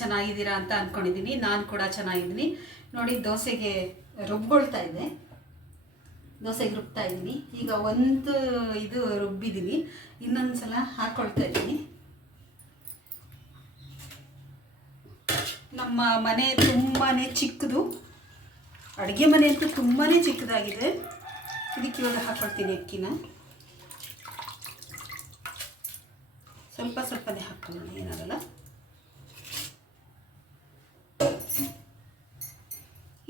ಚೆನ್ನಾಗಿದ್ದೀರಾ ಅಂತ ಅಂದ್ಕೊಂಡಿದ್ದೀನಿ ನಾನು ಕೂಡ ಚೆನ್ನಾಗಿದ್ದೀನಿ. ನೋಡಿ, ದೋಸೆಗೆ ರುಬ್ಕೊಳ್ತಾ ಇದ್ದೆ. ದೋಸೆಗೆ ರುಬ್ತಾ ಇದ್ದೀನಿ. ಈಗ ಒಂದು ಇದು ರುಬ್ಬಿದ್ದೀನಿ. ಇನ್ನೊಂದು ಸಲ ಹಾಕ್ಕೊಳ್ತಾ ಇದ್ದೀನಿ. ನಮ್ಮ ಮನೆ ತುಂಬಾ ಚಿಕ್ಕದು. ಅಡುಗೆ ಮನೆ ಅಂತೂ ತುಂಬಾ ಚಿಕ್ಕದಾಗಿದೆ. ಇದಕ್ಕೆ ಇವಾಗ ಹಾಕ್ಕೊಳ್ತೀನಿ ಅಕ್ಕಿನ. ಸ್ವಲ್ಪ ಸ್ವಲ್ಪನೇ ಹಾಕ್ಕೊಳ್ಳೋಣ ಏನಾಗಲ್ಲ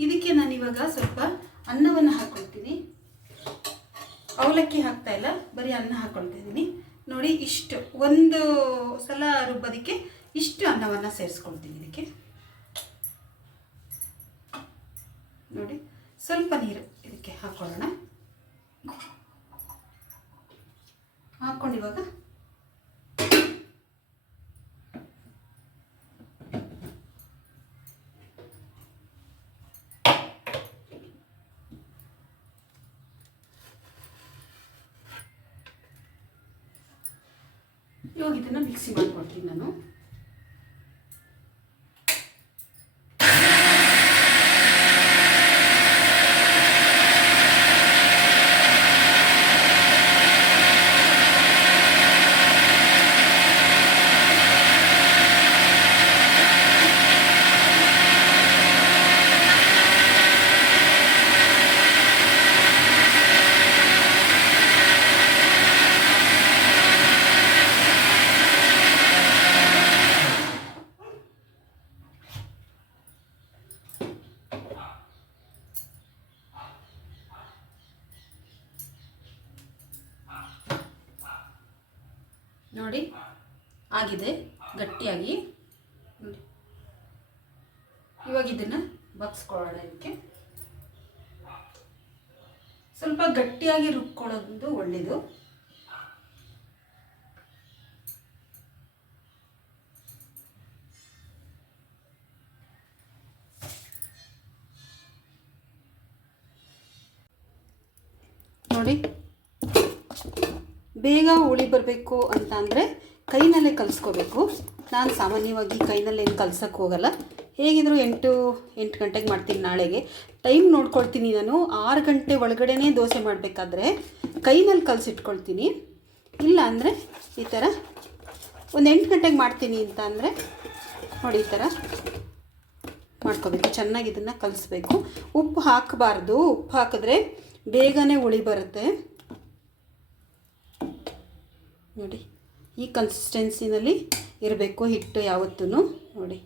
ಇದಕ್ಕೆ ನಾನು ಇವಾಗ ಸ್ವಲ್ಪ ಅನ್ನವನ್ನು ಹಾಕ್ಕೊಳ್ತೀನಿ ಅವಲಕ್ಕಿ ಹಾಕ್ತಾ ಇಲ್ಲ, ಬರೀ ಅನ್ನ ಹಾಕ್ಕೊಳ್ತಾ ಇದ್ದೀನಿ. ನೋಡಿ, ಇಷ್ಟು, ಒಂದು ಸಲ ರುಬ್ಬೋದಕ್ಕೆ ಇಷ್ಟು ಅನ್ನವನ್ನು ಸೇರಿಸ್ಕೊಳ್ತೀನಿ ಇದಕ್ಕೆ. ನೋಡಿ, ಸ್ವಲ್ಪ ನೀರು ಇದಕ್ಕೆ ಹಾಕ್ಕೊಳ್ಳೋಣ ಹಾಕ್ಕೊಂಡು ಇವಾಗ ಇವಾಗ ಇದನ್ನು ಮಿಕ್ಸಿ ಮಾಡ್ಕೊಡ್ತೀನಿ ನಾನು. ನೋಡಿ. ಆಗಿದೆ. ಗಟ್ಟಿಯಾಗಿ. ಇವಾಗ ಇದನ್ನು ಬಗ್ಸ್ಕೊಳ್ಳೋಣ ಇದಕ್ಕೆ. ಸ್ವಲ್ಪ ಗಟ್ಟಿಯಾಗಿ ರುಬ್ಕೊಳ್ಳೋದು ಒಳ್ಳೆಯದು ನೋಡಿ ಬೇಗ ಉಳಿ ಬರಬೇಕು ಅಂತ ಅಂದರೆ ಕೈನಲ್ಲೇ ಕಲಿಸ್ಕೋಬೇಕು. ನಾನು ಸಾಮಾನ್ಯವಾಗಿ ಕೈನಲ್ಲೇನು ಕಲ್ಸೋಕ್ಕೆ ಹೋಗಲ್ಲ. ಹೇಗಿದ್ರು ಎಂಟು ಎಂಟು ಗಂಟೆಗೆ ಮಾಡ್ತೀನಿ ನಾಳೆಗೆ. ಟೈಮ್ ನೋಡ್ಕೊಳ್ತೀನಿ ನಾನು. ಆರು ಗಂಟೆ ಒಳಗಡೆನೇ ದೋಸೆ ಮಾಡಬೇಕಾದ್ರೆ ಕೈನಲ್ಲಿ ಕಲಸಿಟ್ಕೊಳ್ತೀನಿ. ಇಲ್ಲ ಅಂದರೆ ಈ ಥರ ಒಂದು ಎಂಟು ಗಂಟೆಗೆ ಮಾಡ್ತೀನಿ ಅಂತ ಅಂದರೆ ನೋಡಿ ಈ ಥರ ಮಾಡ್ಕೋಬೇಕು. ಚೆನ್ನಾಗಿ ಇದನ್ನು ಕಲಿಸ್ಬೇಕು. ಉಪ್ಪು ಹಾಕಬಾರ್ದು. ಉಪ್ಪು ಹಾಕಿದ್ರೆ ಬೇಗನೆ ಉಳಿ ಬರುತ್ತೆ. ನೋಡಿ, ಈ ಕನ್ಸಿಸ್ಟೆನ್ಸಿನಲ್ಲಿ ಇರಬೇಕು ಹಿಟ್ಟು ಯಾವತ್ತೂ ನೋಡಿ.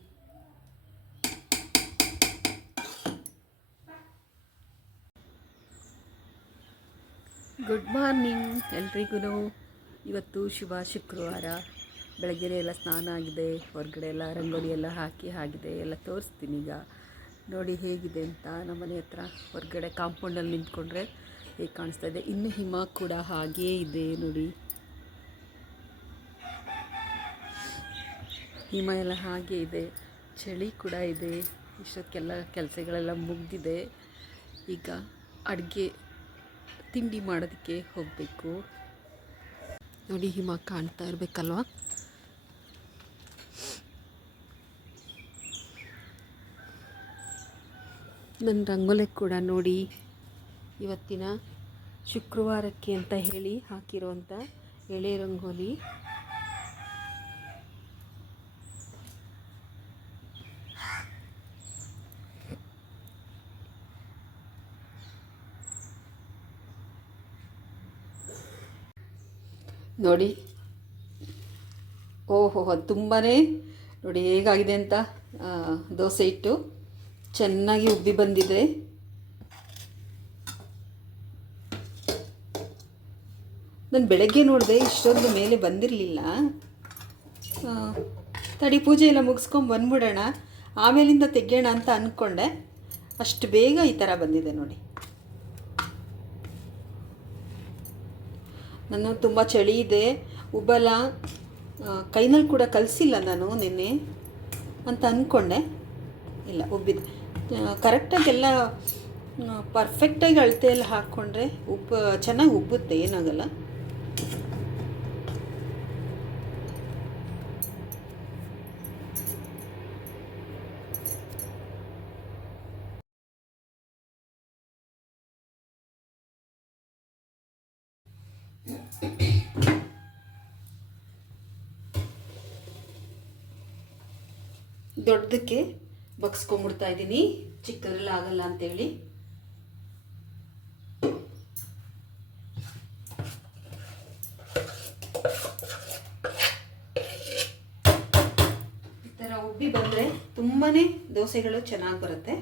ಗುಡ್ ಮಾರ್ನಿಂಗ್ ಎಲ್ರಿಗೂ. ಇವತ್ತು ಶುಭ ಶುಕ್ರವಾರ. ಬೆಳಗ್ಗೆ ಎಲ್ಲ ಸ್ನಾನ ಆಗಿದೆ, ಹೊರಗಡೆ ಎಲ್ಲ ರಂಗೋಲಿ ಎಲ್ಲ ಹಾಕಿ ಆಗಿದೆ, ಎಲ್ಲ ತೋರಿಸ್ತೀನಿ ಈಗ. ನೋಡಿ ಹೇಗಿದೆ ಅಂತ ನಮ್ಮ ಮನೆ ಹತ್ರ. ಹೊರಗಡೆ ಕಾಂಪೌಂಡಲ್ಲಿ ನಿಂತ್ಕೊಂಡ್ರೆ ಹೇಗೆ ಕಾಣಿಸ್ತಾ ಇದೆ. ಇನ್ನು ಹಿಮ ಕೂಡ ಹಾಗೇ ಇದೆ ನೋಡಿ. ಹಿಮ ಎಲ್ಲ ಹಾಗೆ ಇದೆ, ಚಳಿ ಕೂಡ ಇದೆ, ಇಷ್ಟಕ್ಕೆಲ್ಲ ಕೆಲಸಗಳೆಲ್ಲ ಮುಗಿದಿದೆ. ಈಗ ಅಡುಗೆ, ತಿಂಡಿ ಮಾಡೋದಕ್ಕೆ ಹೋಗಬೇಕು. ನೋಡಿ ಹಿಮ ಕಾಣ್ತಾ ಇರಬೇಕಲ್ವ? ನನ್ನ ರಂಗೋಲೆ ಕೂಡ ನೋಡಿ, ಇವತ್ತಿನ ಶುಕ್ರವಾರಕ್ಕೆ ಅಂತ ಹೇಳಿ ಹಾಕಿರುವಂಥ ಎಳೆ ರಂಗೋಲಿ. ನೋಡಿ. ಓಹೋ ತುಂಬಾ ನೋಡಿ ಹೇಗಾಗಿದೆ ಅಂತ ದೋಸೆ ಇಟ್ಟು ಚೆನ್ನಾಗಿ ಉಬ್ಬಿ ಬಂದಿದೆ ನಾನು ಬೆಳಗ್ಗೆ ನೋಡಿದೆ ಇಷ್ಟೊಂದು ಮೇಲೆ ಬಂದಿರಲಿಲ್ಲ. ತಡಿ ಪೂಜೆ ಎಲ್ಲ ಮುಗಿಸ್ಕೊಂಡು ಬಂದ್ಬಿಡೋಣ. ಆಮೇಲಿಂದ ತೆಗೆಯೋಣ ಅಂತ ಅಂದ್ಕೊಂಡೆ ಅಷ್ಟು ಬೇಗ ಈ ಥರ ಬಂದಿದೆ ನೋಡಿ. ನಾನು ತುಂಬ ಚಳಿ ಇದೆ. ಉಬಲ ಕೈನಲ್ಲಿ ಕೂಡ ಕಲಿಸಿಲ್ಲ ನಾನು ನಿನ್ನೆ ಅಂತ ಅಂದ್ಕೊಂಡೆ ಇಲ್ಲ, ಉಬ್ಬಿದೆ. ಕರೆಕ್ಟಾಗಿ ಎಲ್ಲ ಪರ್ಫೆಕ್ಟಾಗಿ ಅಳತೆಯಲ್ಲಿ ಹಾಕ್ಕೊಂಡ್ರೆ ಉಬ್ಬ ಚೆನ್ನಾಗಿ ಉಬ್ಬುತ್ತೆ, ಏನಾಗಲ್ಲ. ದೊಡ್ಡದಕ್ಕೆ ಬಗ್ಸ್ಕೊಂಬಿಡ್ತಾ ಇದ್ದೀನಿ. ಚಿಕ್ಕದ್ರಲ್ಲಿ ಆಗಲ್ಲ ಅಂತೇಳಿ. ಈ ಥರ ಉಬ್ಬಿ ಬಂದರೆ ತುಂಬಾ ದೋಸೆಗಳು ಚೆನ್ನಾಗಿ ಬರುತ್ತೆ.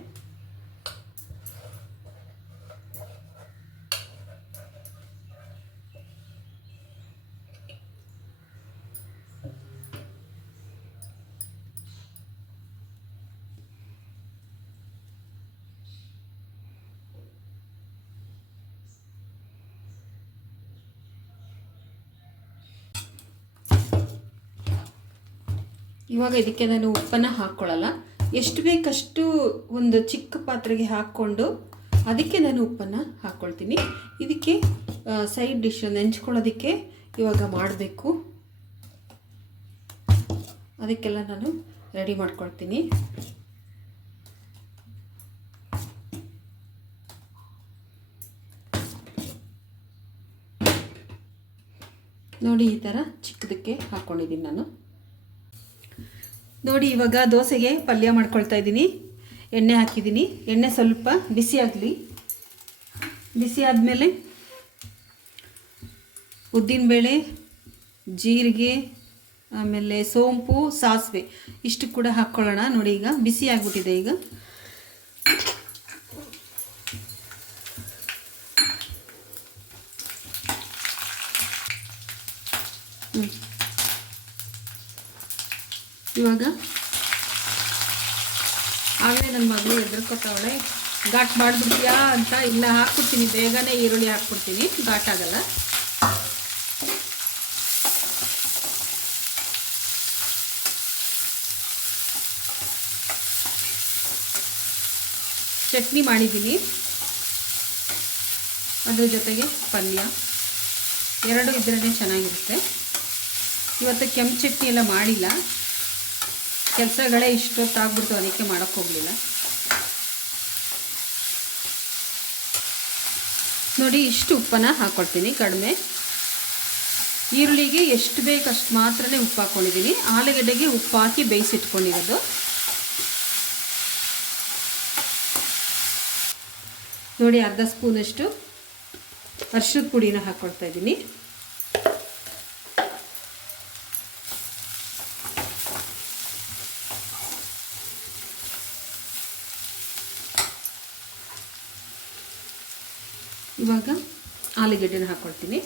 ಇವಾಗ ಇದಕ್ಕೆ ನಾನು ಉಪ್ಪನ್ನು ಹಾಕ್ಕೊಳ್ಳಲ್ಲ ಎಷ್ಟು ಬೇಕಷ್ಟು ಒಂದು ಚಿಕ್ಕ ಪಾತ್ರೆಗೆ ಹಾಕ್ಕೊಂಡು ಅದಕ್ಕೆ ನಾನು ಉಪ್ಪನ್ನು ಹಾಕ್ಕೊಳ್ತೀನಿ ಇದಕ್ಕೆ ಸೈಡ್ ಡಿಶ್ ನೆಂಚ್ಕೊಳ್ಳೋದಕ್ಕೆ ಇವಾಗ ಮಾಡಬೇಕು. ಅದಕ್ಕೆಲ್ಲ ನಾನು ರೆಡಿ ಮಾಡ್ಕೊಳ್ತೀನಿ. ನೋಡಿ ಈ ಥರ ಚಿಕ್ಕದಕ್ಕೆ ಹಾಕ್ಕೊಂಡಿದ್ದೀನಿ ನಾನು. ನೋಡಿ, ಇವಾಗ ದೋಸೆಗೆ ಪಲ್ಯ ಮಾಡ್ಕೊಳ್ತಾ ಇದ್ದೀನಿ. ಎಣ್ಣೆ ಹಾಕಿದ್ದೀನಿ. ಎಣ್ಣೆ ಸ್ವಲ್ಪ ಬಿಸಿ ಆಗಲಿ. ಬಿಸಿ ಆದಮೇಲೆ ಉದ್ದಿನಬೇಳೆ ಜೀರಿಗೆ, ಆಮೇಲೆ ಸೋಂಪು, ಸಾಸಿವೆ ಇಷ್ಟು ಕೂಡ ಹಾಕ್ಕೊಳ್ಳೋಣ. ನೋಡಿ, ಈಗ ಬಿಸಿ ಆಗಿಬಿಟ್ಟಿದೆ ಈಗ. ಹ್ಮ್. ಇವಾಗ ಆಗಲೇ ನನ್ನ ಮಗಳು ಎದುರ್ಕೊತಾವಳೆ ಘಾಟ್ ಮಾಡಿಬಿಡ್ತೀಯಾ ಅಂತ ಇಲ್ಲ, ಹಾಕ್ಬಿಡ್ತೀನಿ, ಬೇಗನೆ ಈರುಳ್ಳಿ ಹಾಕ್ಬಿಡ್ತೀನಿ, ಘಾಟ್ ಆಗಲ್ಲ. ಚಟ್ನಿ ಮಾಡಿದ್ದೀನಿ. ಅದ್ರ ಜೊತೆಗೆ ಪಲ್ಯ. ಎರಡು ಇದ್ರೇ ಚೆನ್ನಾಗಿರುತ್ತೆ. ಇವತ್ತು ಕೆಂಪು ಚಟ್ನಿ ಎಲ್ಲ ಮಾಡಿಲ್ಲ. ಕೆಲಸಗಳೇ ಇಷ್ಟೊತ್ತಾಗ್ಬಿಡ್ತು, ಅದಕ್ಕೆ ಮಾಡೋಕ್ಕೆ ಹೋಗಲಿಲ್ಲ. ನೋಡಿ, ಇಷ್ಟು ಉಪ್ಪನ್ನು ಹಾಕ್ಕೊಳ್ತೀನಿ ಕಡಿಮೆ. ಈರುಳ್ಳಿಗೆ ಎಷ್ಟು ಬೇಕು ಅಷ್ಟು ಮಾತ್ರನೇ ಉಪ್ಪು ಹಾಕ್ಕೊಂಡಿದ್ದೀನಿ ಆಲೂಗಡ್ಡೆಗೆ ಉಪ್ಪು ಹಾಕಿ ಬೇಯಿಸಿಟ್ಕೊಂಡಿರೋದು. ನೋಡಿ, ಅರ್ಧ ಸ್ಪೂನಷ್ಟು ಅರ್ಶದ ಪುಡಿನ ಹಾಕ್ಕೊಳ್ತಾ ಇದ್ದೀನಿ ಇವಾಗ ಆಲೂಗೆಡ್ಡೆನ ಹಾಕ್ಕೊಳ್ತೀನಿ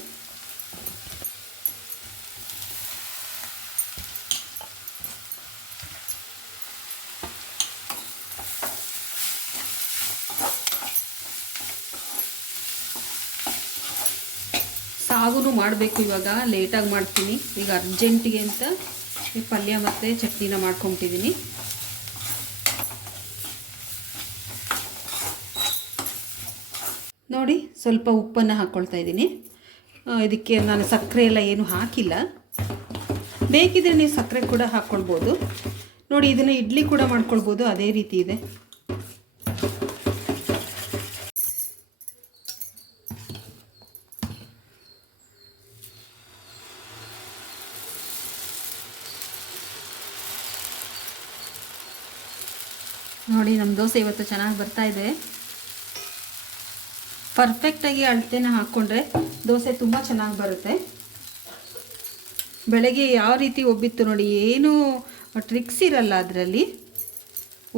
ಸಾಗುನು ಮಾಡಬೇಕು ಇವಾಗ, ಲೇಟಾಗಿ ಮಾಡ್ತೀನಿ. ಈಗ ಅರ್ಜೆಂಟಿಗೆ ಅಂತ ಈ ಪಲ್ಯ ಮತ್ತು ಚಟ್ನಿನ ಮಾಡ್ಕೊಂಬಿಟ್ಟಿದ್ದೀನಿ ನೋಡಿ, ಸ್ವಲ್ಪ ಉಪ್ಪನ್ನು ಹಾಕ್ಕೊಳ್ತಾ ಇದ್ದೀನಿ. ಇದಕ್ಕೆ ನಾನು ಸಕ್ಕರೆ ಎಲ್ಲ ಏನು ಹಾಕಿಲ್ಲ. ಬೇಕಿದ್ರೆ ನೀವು ಸಕ್ಕರೆ ಕೂಡ ಹಾಕ್ಕೊಳ್ಬೋದು ನೋಡಿ, ಇದನ್ನು ಇಡ್ಲಿ ಕೂಡ ಮಾಡ್ಕೊಳ್ಬೋದು, ಅದೇ ರೀತಿ ಇದೆ. ನೋಡಿ ನಮ್ಮ ದೋಸೆ ಇವತ್ತು ಚೆನ್ನಾಗಿ ಬರ್ತಾ ಇದೆ. ಪರ್ಫೆಕ್ಟಾಗಿ ಅಳತೆನ ಹಾಕ್ಕೊಂಡ್ರೆ ದೋಸೆ ತುಂಬ ಚೆನ್ನಾಗಿ ಬರುತ್ತೆ. ಬೆಳಗ್ಗೆ ಯಾವ ರೀತಿ ಒಬ್ಬಿತ್ತು ನೋಡಿ, ಏನೂ ಟ್ರಿಕ್ಸ್ ಇರಲ್ಲ ಅದರಲ್ಲಿ.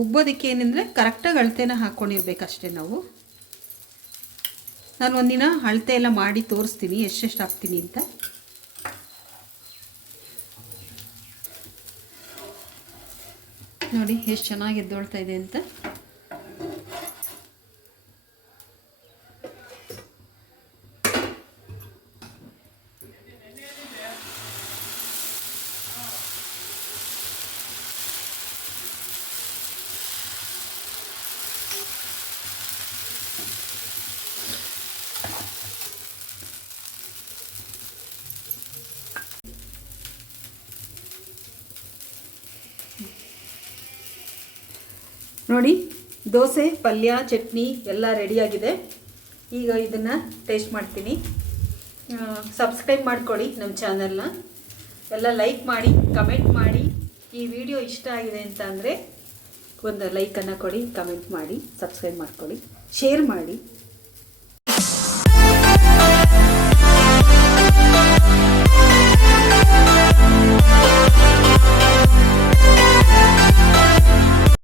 ಉಬ್ಬೋದಕ್ಕೆ ಏನಂದರೆ ಕರೆಕ್ಟಾಗಿ ಅಳತೆನ ಹಾಕ್ಕೊಂಡಿರ್ಬೇಕಷ್ಟೇ ನಾವು. ನಾನು ಒಂದಿನ ಅಳತೆ ಎಲ್ಲ ಮಾಡಿ ತೋರಿಸ್ತೀನಿ, ಎಷ್ಟೆಷ್ಟು ಹಾಕ್ತೀನಿ ಅಂತ. ನೋಡಿ, ಎಷ್ಟು ಚೆನ್ನಾಗಿ ಎದ್ದೊಳ್ತಾ ಇದೆ ಅಂತ. ನೋಡಿ, ದೋಸೆ, ಪಲ್ಯ, ಚಟ್ನಿ ಎಲ್ಲ ರೆಡಿಯಾಗಿದೆ ಈಗ ಇದನ್ನು ಟೇಸ್ಟ್ ಮಾಡ್ತೀನಿ. ಸಬ್ಸ್ಕ್ರೈಬ್ ಮಾಡ್ಕೊಳ್ಳಿ ನಮ್ಮ ಚಾನಲ್ನ ಎಲ್ಲ ಲೈಕ್ ಮಾಡಿ ಕಮೆಂಟ್ ಮಾಡಿ. ಈ ವಿಡಿಯೋ ಇಷ್ಟ ಆಗಿದೆ ಅಂತ ಅಂದರೆ ಒಂದು ಲೈಕನ್ನು ಕೊಡಿ ಕಮೆಂಟ್ ಮಾಡಿ ಸಬ್ಸ್ಕ್ರೈಬ್ ಮಾಡ್ಕೊಳ್ಳಿ ಶೇರ್ ಮಾಡಿ.